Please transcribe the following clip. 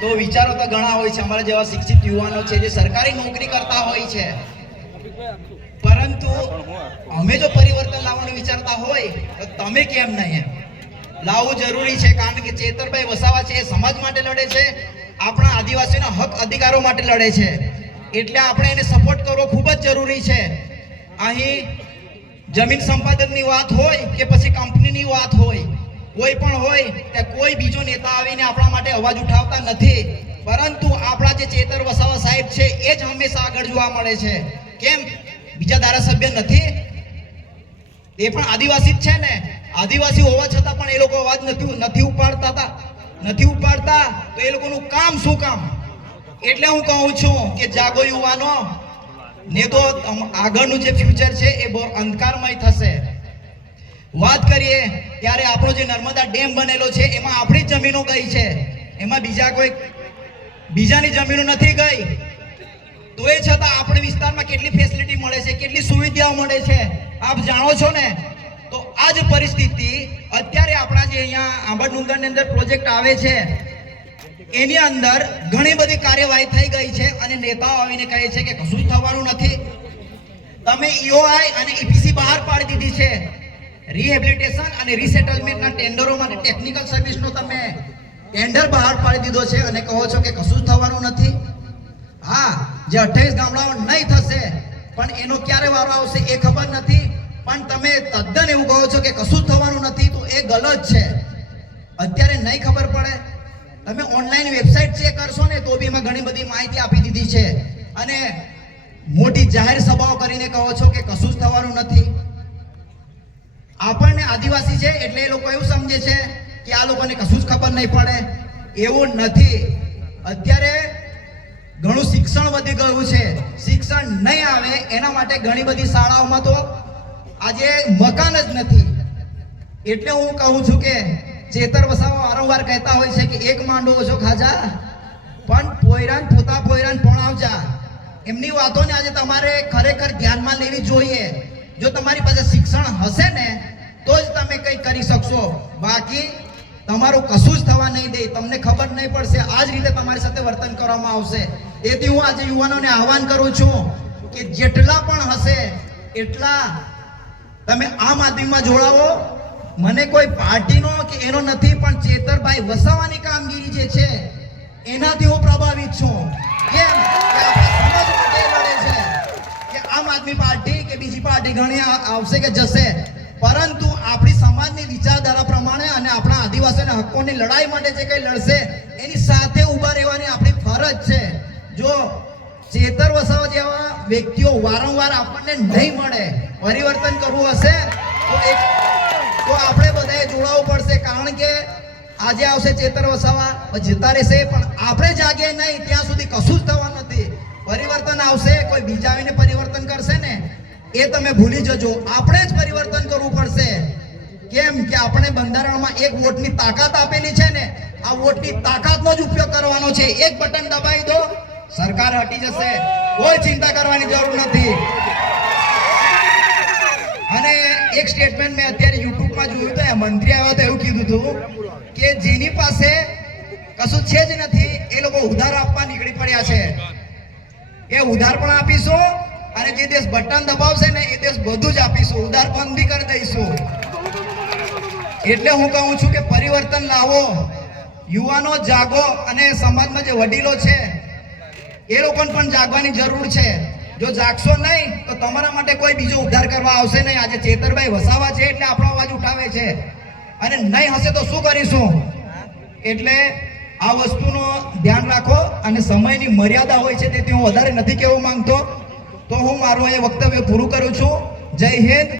તો વિચારો તો ઘણા હોય છે અમારા જેવા શિક્ષિત યુવાનો છે જે સરકારી નોકરી કરતા હોય છે પરંતુ અમે જો પરિવર્તન લાવવાનું વિચારતા હોય તો તમે કેમ નહીં લાવવું જરૂરી છે કારણ કે ચેતરભાઈ વસાવા છે એ સમાજ માટે લડે છે આપણા આદિવાસીના હક અધિકારો માટે લડે છે એટલે આપણે એને સપોર્ટ કરવો ખૂબ જ જરૂરી છે અહીં જમીન સંપાદનની વાત હોય કે પછી કંપનીની વાત હોય કોઈ પણ હોય કે કોઈ બીજો નેતા આવીને આપણા માટે અવાજ ઉઠાવતા નથી પરંતુ આપણા જે ચેતર વસાવા સાહેબ છે એ જ હંમેશા આગળ જોવા મળે છે કેમ બીજા ધારાસભ્ય નથી એ પણ આદિવાસી જ છે ને આદિવાસી હોવા છતાં પણ એ લોકો અવાજ નથી નથી ઉપાડતા હતા નથી ઉપાડતા તો એ લોકોનું કામ શું કામ એટલે હું કહું છું કે જાગો યુવાનો ને તો આગળનું જે ફ્યુચર છે એ બહુ અંધકારમય થશે વાત કરીએ ત્યારે આપણો જે નર્મદા ડેમ બનેલો છે એમાં આપણી જ જમીનો ગઈ છે એમાં બીજા કોઈ બીજાની જમીનો નથી ગઈ તો એ છતાં આપણે વિસ્તારમાં કેટલી ફેસિલિટી મળે છે કેટલી સુવિધાઓ મળે છે આપ જાણો છો ને તો આ જ પરિસ્થિતિ અત્યારે આપણા જે અહીંયા આંબા ડુંગરની અંદર પ્રોજેક્ટ આવે છે એની અંદર ઘણી બધી કાર્યવાહી થઈ ગઈ છે અને નેતાઓ આવીને કહે છે કે કશું જ થવાનું નથી તમે ઈઓઆઈ અને ઈપીસી બહાર પાડી દીધી છે રિહેબિલિટેશન અને રીસેટલમેન્ટના ટેન્ડરો માટે ટેકનિકલ સર્વિસનો તમે ટેન્ડર બહાર પાડી દીધો છે અને કહો છો કે કશું જ થવાનું નથી હા જે અઠાવીસ ગામડાઓ નહીં થશે પણ એનો ક્યારે વારો આવશે એ ખબર નથી પણ તમે તદ્દન એવું કહો છો કે કશું જ થવાનું નથી તો એ ગલત છે અત્યારે નહીં ખબર પડે તમે ઓનલાઈન વેબસાઇટ ચેક કરશો ને તો બી એમાં ઘણી બધી માહિતી આપી દીધી છે અને મોટી જાહેર સભાઓ કરીને કહો છો કે કશું જ થવાનું નથી આપણને આદિવાસી છે એટલે એ લોકો એવું સમજે છે કે આ લોકોને કશું જ ખબર નહીં પડે એવું નથી અત્યારે ઘણું શિક્ષણ વધી ગયું છે શિક્ષણ નહીં આવે એના માટે ઘણી બધી શાળાઓમાં તો આજે મકાન જ નથી એટલે હું કહું છું કે ચેતર વસાવા વારંવાર કહેતા હોય છે કે એક માંડો ઓછો ખાજા પણ પોયરાન પોતા પોયરાન પણ આવજા એમની વાતોને આજે તમારે ખરેખર ધ્યાનમાં લેવી જોઈએ જો તમારી પાસે શિક્ષણ હશે ને તો જ તમે કંઈ કરી શકશો બાકી તમારું કશું જ થવા નહીં દે તમને ખબર નહીં પડશે આ જ રીતે તમારી સાથે વર્તન કરવામાં આવશે તેથી હું આજે યુવાનોને આહવાન કરું છું કે જેટલા પણ હશે એટલા તમે આ માધ્યમમાં જોડાવો મને કોઈ પાર્ટીનો કે એનો નથી પણ ચેતરભાઈ વસાવાની કામગીરી જે છે એનાથી હું પ્રભાવિત છું પાર્ટી ઘણી આવશે કે જશે પરંતુ આપણી સમાજની વિચારધારા પ્રમાણે અને આપણા આદિવાસીના હકોની લડાઈ માટે જે કંઈ લડશે એની સાથે ઊભા રહેવાની આપણી ફરજ છે જો ચેતર વસાવા જેવા વ્યક્તિઓ વારંવાર આપણને નહીં મળે પરિવર્તન કરવું હશે તો એક તો આપણે બધાએ જોડાવવું પડશે કારણ કે આજે આવશે ચેતર વસાવા જતા રહેશે પણ આપણે જાગે નહીં ત્યાં સુધી કશું જ થવાનું નથી પરિવર્તન આવશે કોઈ બીજા આવીને પરિવર્તન કરશે ને એ તમે ભૂલી જજો આપણે જ પરિવર્તન કરવું પડશે કેમ કે આપણે બંધારણમાં એક વોટની તાકાત આપેલી છે ને આ વોટની તાકાતનો જ ઉપયોગ કરવાનો છે એક બટન દબાવી દો સરકાર હટી જશે કોઈ ચિંતા કરવાની જરૂર નથી અને એક સ્ટેટમેન્ટ મેં અત્યારે યુટ્યુબમાં જોયું તો મંત્રી આવ્યા તો એવું કીધું હતું કે જેની પાસે કશું છે જ નથી એ લોકો ઉધાર આપવા નીકળી પડ્યા છે એ ઉધાર પણ આપીશું ત્યારે જે દેશ બટન દબાવશે ને એ દેશ બધું જ આપીશું ઉદારપણ બી કરી દઈશું એટલે હું કહું છું કે પરિવર્તન લાવો યુવાનો જાગો અને સમાજમાં જે વડીલો છે એ લોકોને પણ જાગવાની જરૂર છે જો જાગશો નહીં તો તમારા માટે કોઈ બીજો ઉદ્ધાર કરવા આવશે નહીં આજે ચેતરભાઈ વસાવા છે એટલે આપણો અવાજ ઉઠાવે છે અને નહીં હશે તો શું કરીશું એટલે આ વસ્તુનો ધ્યાન રાખો અને સમયની મર્યાદા હોય છે તેથી હું વધારે નથી કહેવું માંગતો તો હું મારું એ વક્તવ્ય પૂરું કરું છું જય હિન્દ